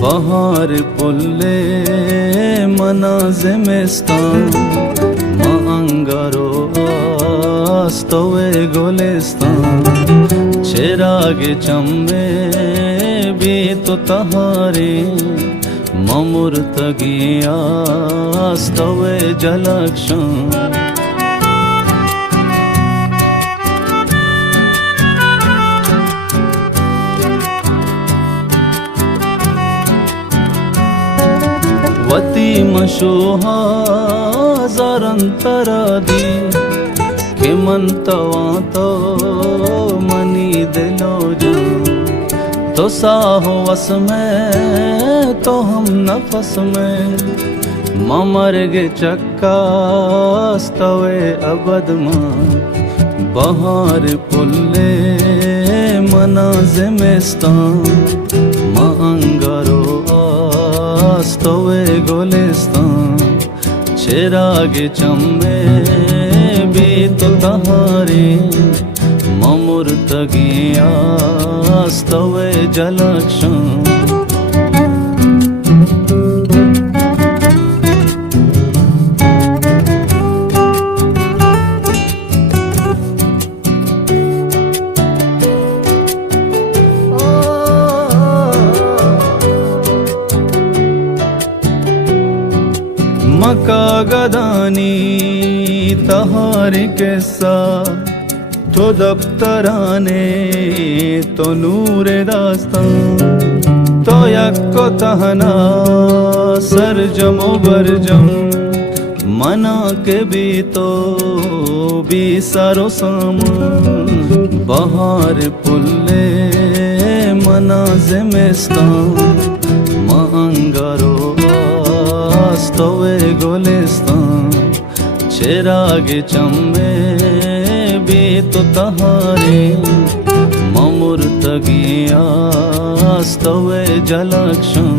bahar pulle manazimestan ma angaro astove golestan cherage chamme bhi to tahare mamurtagiya astove jalakshan वती मशोहा जरंतरादी के मनतवा तो money दिलो जान तो साहो वस में तो हम नफस में ममर गे चक्का स्तवे अबद मां बहार पुल्ले मनाज़िमिस्तान मां अंगारो स्तवे गोलिस्तान चिरागे चम्मे भी तो तहारे ममुर्तगिया स्तवे जलक्षण मका गदानी तहारे किस्सा तो दफ्तराने तो नूरे दास्तान तो यक्को तहना सरजमो बरजम मना के भी तो भी सारो सामान बहार पुल्ले मनाज़िमिस्तान मां अंगारो स्तवे गोलिस्तान चिरागे चम्मे भी तो तहारे ममुर्तगिया स्तवे जलक्षण